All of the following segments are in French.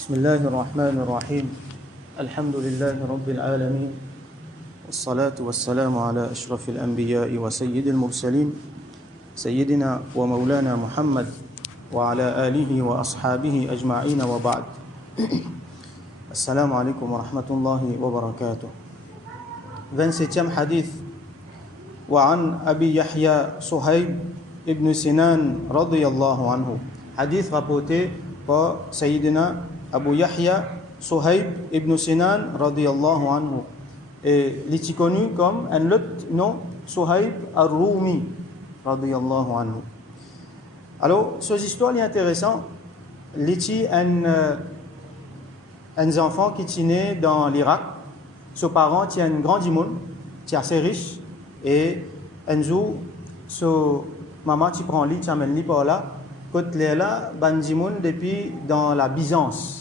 بسم الله الرحمن الرحيم الحمد لله رب العالمين والصلاة والسلام على أشرف الأنبياء وسيد المرسلين سيدنا ومولانا محمد وعلى آله وأصحابه أجمعين وبعد السلام عليكم ورحمة الله وبركاته 27e hadith وعن أبي يحيى صهيب ابن سنان رضي الله عنه hadith rapporté par Sayyidina Abu Yahya Suhaib ibn Sinan radiyallahu anhu. Et il est connu comme un autre nom, Suhaib al-Rumi radiyallahu anhu. Alors, cette histoire est intéressante. Il y a un enfant qui est né dans l'Irak. Ses parents étaient un grand monde, qui est assez riche. Et un jour, sa maman qui prend lui, qui amène lui par là. Quand il est là, Bandimoun depuis dans la Byzance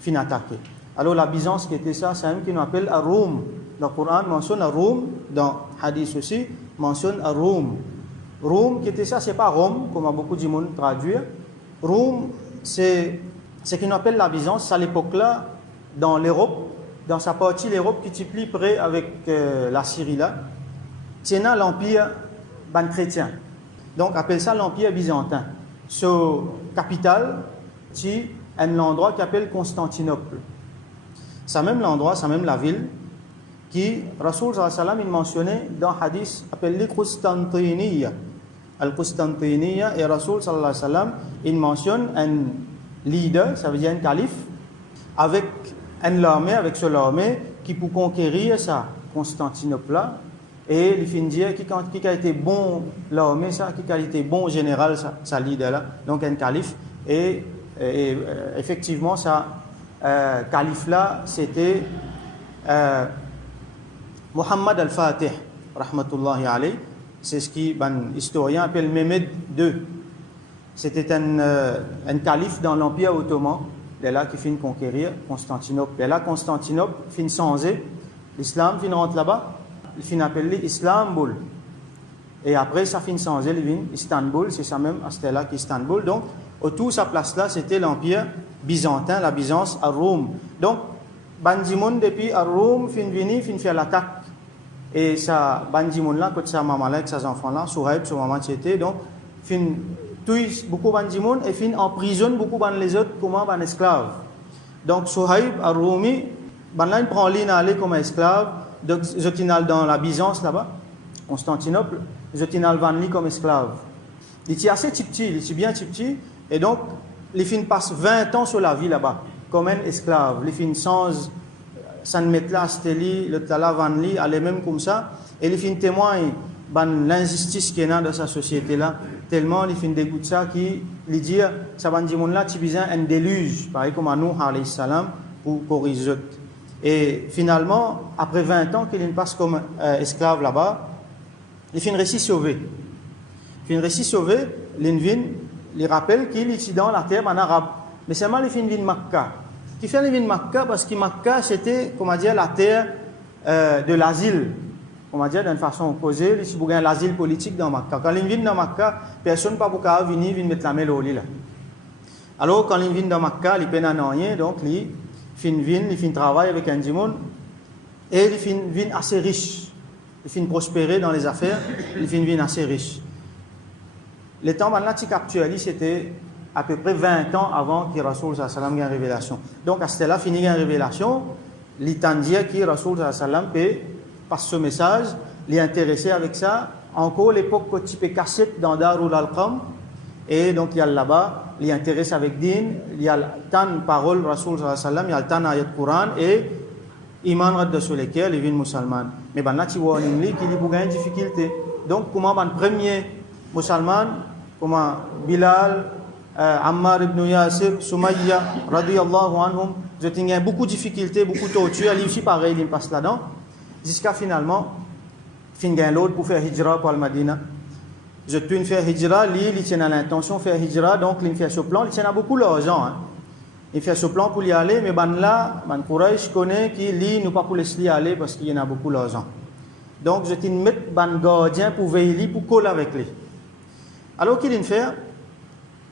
fin attaqué. Alors la Byzance qui était ça, c'est un qui nous appelle Ar-Rum. Dans le Coran mentionne Ar-Rum, dans Hadith aussi mentionne Ar-Rum. Rum qui était ça, c'est pas Rome comme beaucoup de monde traduit. Rum, c'est ce qu'on appelle la Byzance. À l'époque-là, dans l'Europe, dans sa partie l'Europe qui est plus près avec la Syrie là, c'est l'empire ban chrétien. Donc appelle ça l'empire byzantin. Ce capitale, c'est un endroit qui s'appelle Constantinople. C'est même l'endroit, c'est même la ville qui, Rasoul sallallahu alayhi wa sallam, il mentionnait dans le hadith, appelé Constantiniya. Al-Constantiniya, et Rasoul sallallahu alayhi wa sallam, il mentionne un leader, ça veut dire un calife, avec une armée, avec ce armée, qui pour conquérir ça, Constantinople-là, et il finit dire qui a été bon l'armée, ça, qui a été bon général, ça leader-là, donc un calife, et effectivement, ça, calife-là, c'était Muhammad al-Fatih, rahmatullahi alayh. C'est ce qu'un historien appelle Mehmed II. C'était un calife dans l'Empire ottoman, là qui finit conquérir Constantinople. Et là, Constantinople finit changer, l'islam finit rentre là-bas, il finit appeler Istanbul. Et après, ça finit changer, il vient Istanbul, c'est ça même, c'était là qu'Istanbul. Donc, autour de sa place-là, c'était l'empire byzantin, la Byzance, à Rome. Donc, Bandimoun, depuis à Rome, fin venu, fin faire l'attaque. Et ça, Bandimoun-là, quand sa maman-là, avec ses enfants-là, Suhaib, son maman, c'était, donc, fin tuer beaucoup Bandimoun et fin emprisonne beaucoup les autres comme un esclave. Donc, Suhaib, à Rumi, là, il prend l'île aller comme esclave. Donc, Zotinal dans la Byzance, là-bas, Constantinople, Zotinal Vanli comme esclave. Il était assez petit, il était bien petit. Et donc, les filles passent 20 ans sur la vie là-bas, comme un esclave. Les filles sans mettre là, Steli, le Tala Vanli, allaient même comme ça. Et les filles témoignent de l'injustice qu'il y a dans sa société-là. Tellement les filles dégoûtent ça, qui lui disent, ça va dire, là, tu as besoin d'un déluge, pareil comme à nous, alayhi salam, pour corriger. Et finalement, après 20 ans qu'il passe comme esclave là-bas, les filles réussissent à sauver. Les filles réussissent à sauver, les rappelle qu'il est dans la terre en arabe. Mais seulement les filles viennent Makkah. Qui fait les vignes Makkah parce que Makkah c'était, comment dire, la terre de l'asile. Comment dire, d'une façon opposée, il y a l'asile politique dans Makkah. Quand ils viennent dans Makkah, personne ne peut pas venir mettre la main au lit là. Alors quand ils viennent dans Makkah, ils peinent à rien, donc ils viennent travailler avec un dimon et ils viennent assez riches. Ils viennent prospérer dans les affaires, ils viennent assez riches. Le temps maintenant qui capturé, c'était à peu près 20 ans avant que Rasoul sallallahu alayhi wa sallam ait une révélation. Donc à ce là fini une révélation, l'Itandia qui Rasoul sallallahu alayhi wa sallam peut passer ce message, les intéresser avec ça. Encore l'époque où tu peux casser dans Darul Al-Qam, et donc il y a là-bas, les intéresse avec din, il y a tant de paroles Rasoul sallallahu alayhi wa sallam, il y a tant d'ayat Coran et iman de sur lesquels les vignes musulmanes. Mais maintenant tu vois une ligne qui dit pour une difficulté. Donc comment le premier musulman, comme Bilal, Ammar ibn Yasir, Soumaïa, radiyallahu anhum, je tinha beaucoup de difficultés, beaucoup de torture, lui aussi pareil, il passe là-dedans, jusqu'à finalement, fin gain l'autre pour faire hijra pour Al-Madina. Je tue faire hijra, lui, il tient l'intention de faire hijra, donc il fait ce plan, il tient beaucoup d'argent. Il fait ce plan pour y aller, mais là, Quraysh connaît qu'il lui, nous pas pour laisser aller parce qu'il y en a beaucoup d'argent. Donc je tiens mettre ban gardien pour veiller, pour coller avec lui. Alors qu'il fait,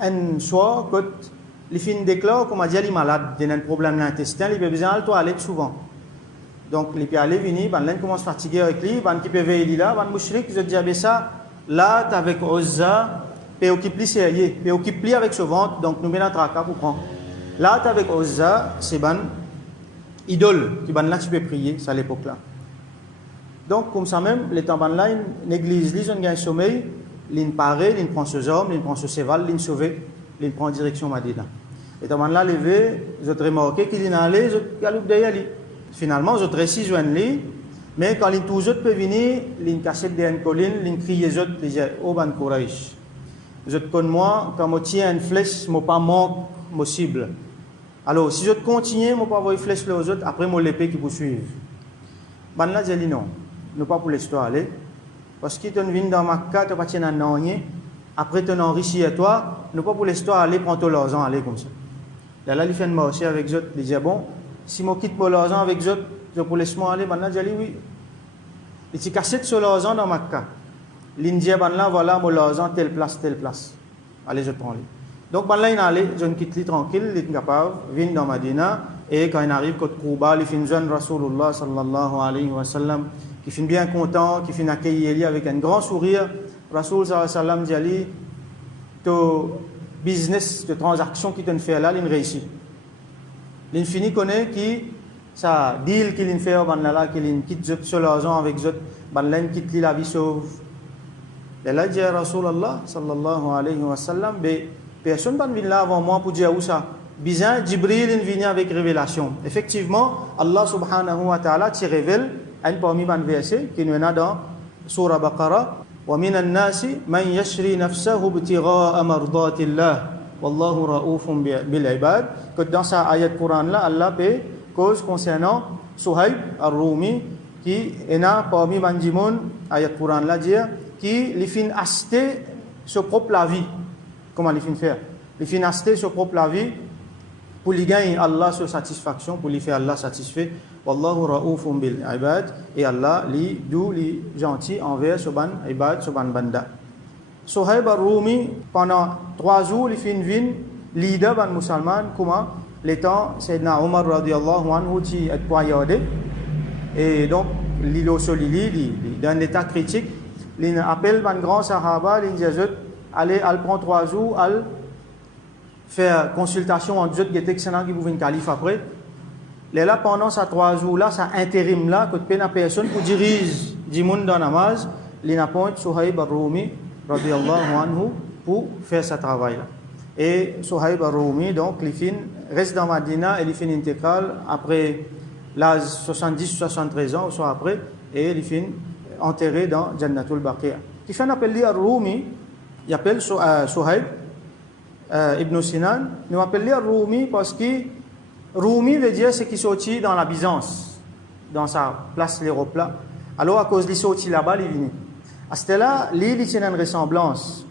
un soir, quand il fin déclare comme dit il est malade, il a un problème d'intestin, il a besoin d'aller à la toilette souvent. Donc il peut aller venir, il commence à fatiguer avec lui, il peut veiller là, il mouchrik, je dis ça, là tu avec Uzza, il occupe lui avec ce ventre, donc nous mettons tracas pour prendre. Là tu avec Uzza, c'est ban idole qui ban là tu peux prier, c'est à l'époque là. Donc comme ça même, les temps là, une église, ils ont gagné sommeil, ils paraît, ils prend ses hommes, ils prend ce cheval, ils sauve, ils prend direction Madina. Et temps là levé, ils ont remarqué qu'il est allé, ils ont galop derrière lui. Finalement, ils ont réussi à joindre lui, mais quand ils tous autres peuvent venir, ils cassent derrière une colline, ils crient les autres, ils disent oh ban courage. Vous êtes comme moi, quand je tiens une flèche, je ne pas manque ma cible. Alors, si je continue, je ne pas avoir une flèche aux autres, après, je l'épée qui poursuivent. Ben là, je dis non. Nous pas pour l'histoire aller. Parce que tu viens dans Makkah, tu ne pas tiens un rien. Après, tu enrichis à toi. Nous pas pour l'histoire aller, prends ton l'argent, aller comme ça. Là, il fait une marché avec eux. Il dit bon, si je quitte mon l'argent avec eux, je peux laisser moi aller. Ben là, je dis oui. Il dit cassé sur l'argent dans Makkah. L'Indien, ben là, voilà, mon l'argent, telle place. Allez, je prends lui. Donc, ben là, il allait, je ne quitte lui tranquille, il est capable, vient dans Madina, et quand il arrive, côté Kouba, il finit jeune Rasulullah sallallahu alayhi wa sallam, qui finit bien content, qui finit accueillir lui avec un grand sourire. Rasul sallallahu alayhi wa sallam dit à lui, ton business, de transaction qu'il te fait là, il réussit. Il finit connaît qui, ça deal qu'il fait, ben là, qu'il quitte sur l'argent avec eux, ben là, il quitte la vie sauve. Et là, il dit à Rasulullah sallallahu alayhi wa sallam, personne ne vient là avant moi pour dire où ça. Bizarre, Jibril vient avec révélation. Effectivement, Allah subhanahu wa ta'ala te révèle un parmi les versets qui nous est dans Surah Baqarah. وَمِنَ النَّاسِ مَنْ يَشْرِي نَفْسَهُ ابْتِغَاءَ مَرْضَاتِ اللَّهِ وَاللَّهُ رَءُوفٌ بِالْعِبَادِ. Que dans sa ayat Coran là, Allah peut cause concernant Suhaib al-Rumi qui est là parmi les gens, ayat Coran là dire qui les fin acheter sa propre vie. Comment les fin faire? Les fin acheter sa propre vie pour lui gagner Allah sur satisfaction, pour lui faire Allah satisfait. Wallahu ra'ufun bil ibad, et Allah li doux, li gentil envers ce ban ibad, ce ban banda. Suhaib al-Rumi pendant 3 jours il fait une vie leader ban musulman comment l'étant Sayyidina Omar radiyallahu anhu qui est poignardé et donc l'île solili dans un état critique il appelle ban grand sahaba il dit allez al prend 3 jours al faire consultation en Dieu qui était excellent qui pouvait une calife après. Là pendant ces 3 jours là, ça intérim là que peine à personne pour diriger du monde dans namaz, il appointe Suhaib al-Rumi radiyallahu anhu pour faire ce travail là. Et Suhaib al-Rumi donc il fin reste dans Madina et il fin intégral après l'âge 70-73 ans ou soit après et il fin enterré dans Jannatul Baqiya. Qui fait un appel al-Rumi, il appelle Suhaib Ibn Sinan, nous appelons Rumi parce que Rumi veut dire ce qui sortit dans la Byzance, dans sa place l'Europe là. Alors à cause de sorti là-bas, il est venu. À ce là, il y a une ressemblance.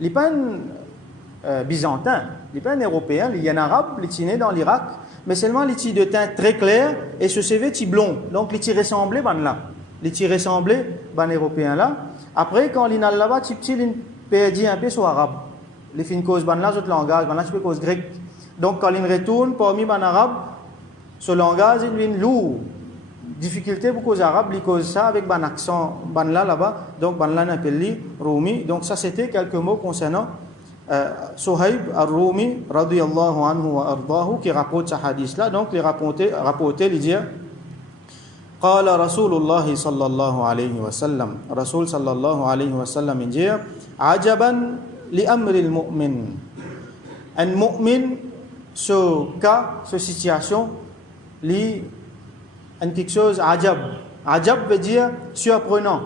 Il n'est pas un byzantin, il n'est pas un européen, il est un arabe, il est né dans l'Irak, mais seulement il est de teint très clair et ce CV est blond. Donc il est ressemblé ban là. Il est ressemblé ban européen là. Après quand il est là-bas, il perdit un peu sur arabe. Les fins cause ban là, autre langage, ban là tu peux cause grec. Donc quand il retourne parmi ban arabe, ce langage il vient lourd. Difficulté pour cause arabe, il cause ça avec ban accent ban là-bas. Donc ban là appelle Rumi. Donc ça c'était quelques mots concernant Suhaib al-Rumi radiyallahu anhu wa ardahu qui rapporte ce hadith là. Donc il rapporté il dit قال رسول الله صلى الله عليه وسلم رسول صلى الله عليه وسلم il dit عجبا لأمر المؤمن. Un mu'min, ce cas, cette situation, li quelque chose ajab. Ajab veut dire surprenant.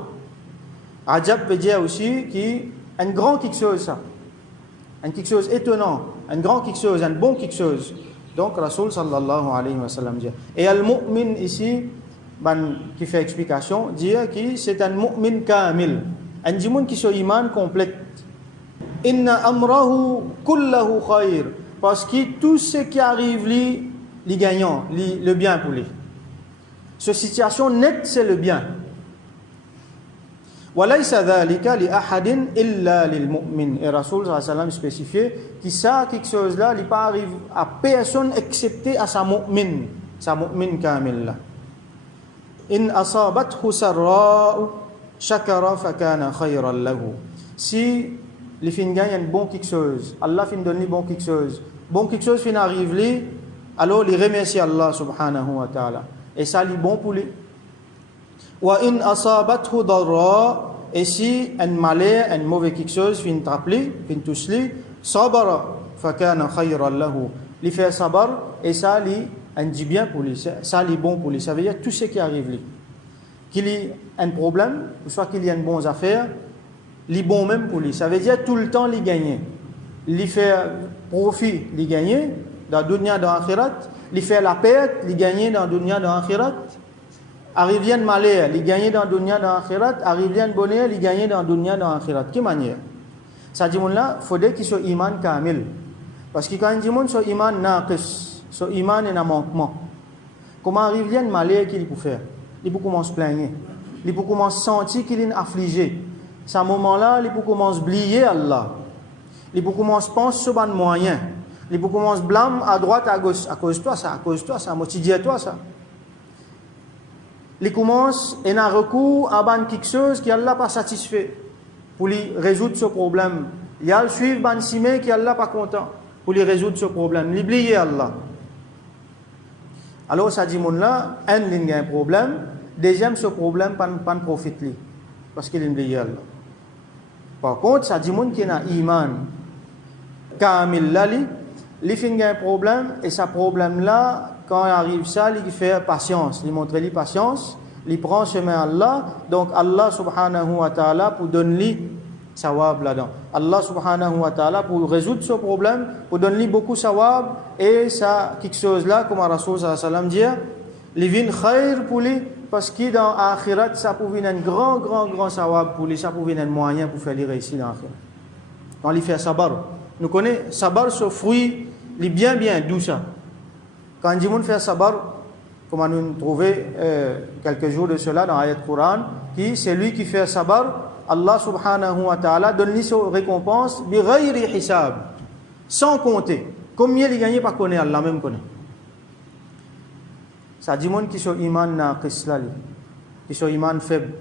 Ajab veut dire aussi qui un grand quelque chose ça. Un quelque chose étonnant, un grand quelque chose, un bon quelque chose. Donc Rasul sallallahu alayhi wa sallam dit. Et al-mu'min ici qui fait explication dit que c'est un mu'min kamil. Un djimoun qui se iman complète. Inna amrahu kullahu khair, parce que tout ce qui arrive lui gagnant, le bien pour lui. Cette situation nette c'est le bien. وَلَيْسَ ذَلِكَ لِأَحَدٍ إِلَّا لِلْمُؤْمِنِ. Et Rasoul sallallahu alayhi wa sallam spécifié que ça, quelque chose là, il n'est pas arrivé à personne excepté à sa mu'min kamil là. إِنْ أَصَابَتْهُ سَرَّاءُ شَكَرَ فَكَانَ خَيْرًا لَهُ. Si les fins gagnent bon quelque chose, Allah fin donne bon quelque chose fin arrive lui, alors il remercie Allah subhanahu wa ta'ala. Et ça, il est bon pour lui. وَإِنْ أَصَابَتْهُ ضَرَّاءُ. Et si un malheur, un mauvais quelque chose fin trapper, fin toucher, صَبَرَ فَكَانَ خَيْرًا لَهُ. Il fait sabar et ça, il dit bien pour lui, ça, il est bon pour lui. Ça veut dire tout ce qui arrive lui. Qu'il y ait un problème, ou soit qu'il y ait une bonne affaire, il est bon même pour lui. Ça veut dire tout le temps, il gagne. Il fait profit, il gagne dans le dunya, dans l'akhirat. Il fait la perte, il gagne dans le dunya, dans l'akhirat. Arrive un malheur, il gagne dans le dunya, dans l'akhirat. Arrive un bonheur, il gagne dans le dunya, dans l'akhirat. Quelle manière? Ça dit, il faut qu'il soit iman kamil. Parce que quand il dit, il soit iman naqis, soit iman est un manquement. Comment arrive un malheur qu'il peut faire? Il peut commencer à se plaindre. Il peut commencer à sentir qu'il est affligé. À ce moment-là, il peut commencer à oublier Allah. Il peut commencer à penser sur un moyen. Il peut commencer à blâmer à droite, à gauche. À cause de toi, ça, à cause de toi, ça, moi, tu dis à toi, ça. Il commence à avoir recours à quelque chose qui Allah pas satisfait pour lui résoudre ce problème. Il y a le suivre un simé qui Allah pas content pour lui résoudre ce problème. Il oublie Allah. Alors, ça dit, là, il y a un problème. Deuxième, ce problème, pas profite lui. Parce qu'il oublie Allah. Par contre, ça dit, qu'il y a un iman. Kamil lali, il fait un problème, et ce problème-là, quand il arrive ça, il fait patience. Il montre lui patience, il prend chemin à Allah. Donc, Allah subhanahu wa ta'ala pour donner sawab là-dedans. Allah subhanahu wa ta'ala pour résoudre ce problème, pour donner beaucoup sawab, et ça, quelque chose là, comme Rasoul sallallahu alayhi wa sallam dit, il vient khair pour lui, parce que dans l'akhirat, ça pouvait être un grand sawab pour lui, ça pouvait être un moyen pour faire lui réussir dans l'akhirat. Quand il fait sabar, nous connaissons, sabar, ce fruit, il est bien doux ça. Quand on dit qu'on fait sabar, comme nous trouvé quelques jours de cela dans l'ayat Coran, qui c'est lui qui fait sabar, Allah subhanahu wa ta'ala donne-lui sa récompense, bi ghayri hisab, sans compter. Combien il gagne, pas connaît, Allah même connaît. Ça dit monde qui sont iman naqis là, qui sont iman faible.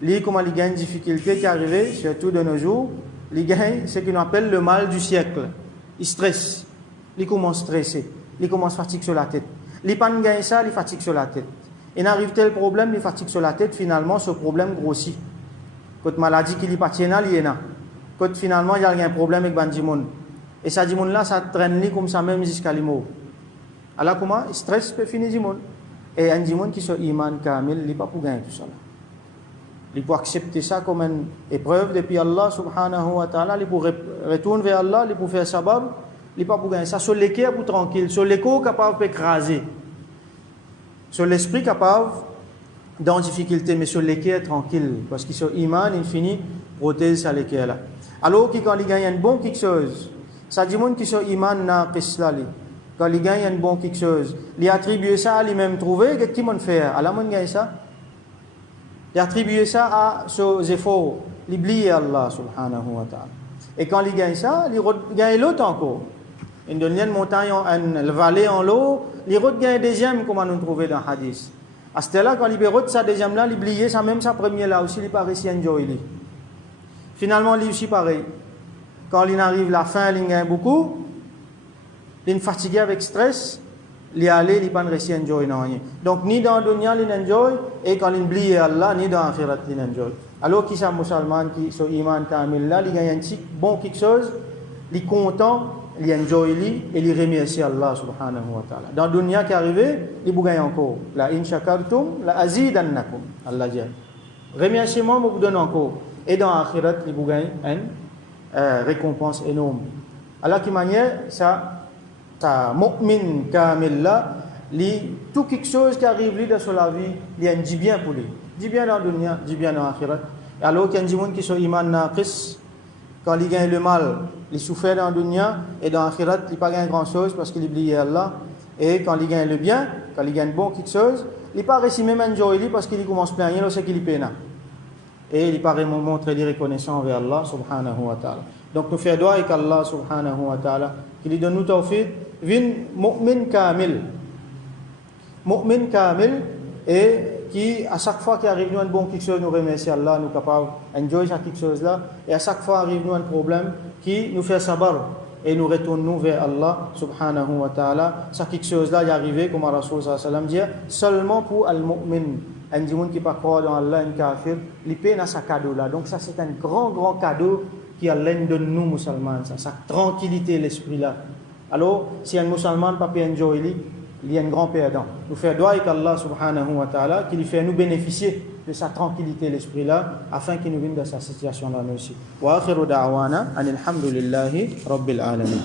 Lui, comment il gagne difficulté qui arrive, surtout de nos jours, il gagne ce qu'on appelle le mal du siècle. Il stresse, il commence à stresser, il commence à fatiguer sur la tête. Il pas gagne ça, il fatigue sur la tête. Il arrive tel problème, il fatigue sur la tête, finalement ce problème grossit. Quand maladie qui lui appartient là, il y en a. Quand finalement il y a un problème avec Bandimon. Et ça dit là, ça traîne comme ça même jusqu'à l'immo. Alors comment? Il stresse peut finir du monde. Et un dimon qui soit iman kamil, il n'est pas pour gagner tout ça. Il peut accepter ça comme une épreuve depuis Allah subhanahu wa ta'ala, il peut retourner vers Allah, il peut faire sabar, il n'est pas pour gagner ça. Sur l'équerre pour tranquille, sur l'écho capable d'écraser, sur l'esprit capable dans difficulté, mais sur l'équerre tranquille, parce qu'il sur iman, il finit protège ça l'équerre là. Alors que quand il gagne un bon quelque chose, ça dit monde qui soit iman naqis là. Quand il gagne un bon quelque chose, il attribue ça à lui-même trouver, qu'est-ce qu'il fait? Allah mon gagne ça. Il attribue ça à ses efforts, il oublie Allah subhanahu wa ta'ala. Et quand il gagne ça, il gagne l'autre encore. Il donne une montagne, une vallée en l'eau, il gagne deuxième, comme on trouve dans le hadith. À ce là quand il bérote sa deuxième là, il oublie ça même sa première là aussi, il pas réussi à enjoyer. Finalement, il aussi pareil. Quand il arrive la fin, il gagne beaucoup. Il est fatigué avec stress, il est allé, il n'a pas réussi à enjoyer. Donc, ni dans le dunya, il enjoy, et quand il oublie Allah, ni dans l'akhirat, il enjoy. Alors, qui sont les musulmans qui sont iman kamil là, il gagne un petit bon quelque chose, il est content, il enjoy, et il remercie Allah subhanahu wa ta'ala. Dans le dunya qui est arrivé, il gagne encore. La in shakartum, la azidannakum. Allah dit. Remerciement, vous donne encore. Et dans l'akhirat, il gagne une récompense énorme. Alors, qui manière, ça, mu'min kamil là, tout quelque chose qui arrive lui dans la vie, il y a un dit bien pour lui. Dit bien dans le dunya, dit bien dans l'akhirat. Alors qu'il y a des gens qui sont iman naqis, quand il gagne le mal, il souffre dans le dunya, et dans l'akhirat, il n'a pas gagné grand chose parce qu'il oublie Allah. Et quand il gagne le bien, quand il gagne bon quelque chose, il n'a pas réussi même à enjoyer parce qu'il commence à plaindre, c'est qu'il y peine. et il paraît montrer les reconnaissants envers Allah subhanahu wa ta'ala. Donc nous faisons dua avec Allah subhanahu wa ta'ala qui lui donne nous tawfiq, vin mu'min kamil. Mu'min kamil et qui à chaque fois qu'il arrive nous un bon quelque chose, nous remercie Allah, nous capables enjoy chaque quelque chose là, et à chaque fois arrive nous un problème qui nous fait sabar et nous retournons vers Allah subhanahu wa ta'ala. Chaque quelque chose là est arrivé comme Rasul sallallahu alayhi wa sallam dit seulement pour al-mu'min. Un monde qui ne pas croire dans Allah, un kafir, il paye dans sa cadeau là. Donc ça c'est un grand cadeau qui Allah donne nous musulmans, ça, sa tranquillité l'esprit là. Alors si un musulman ne peut pas enjoy il y a un grand perdant. Nous faisons dua avec Allah subhanahu wa ta'ala qui lui fait nous bénéficier de sa tranquillité l'esprit là afin qu'il nous vienne de sa situation là nous aussi. Wa akhiru da'wana anil hamdulillahi rabbil alamin.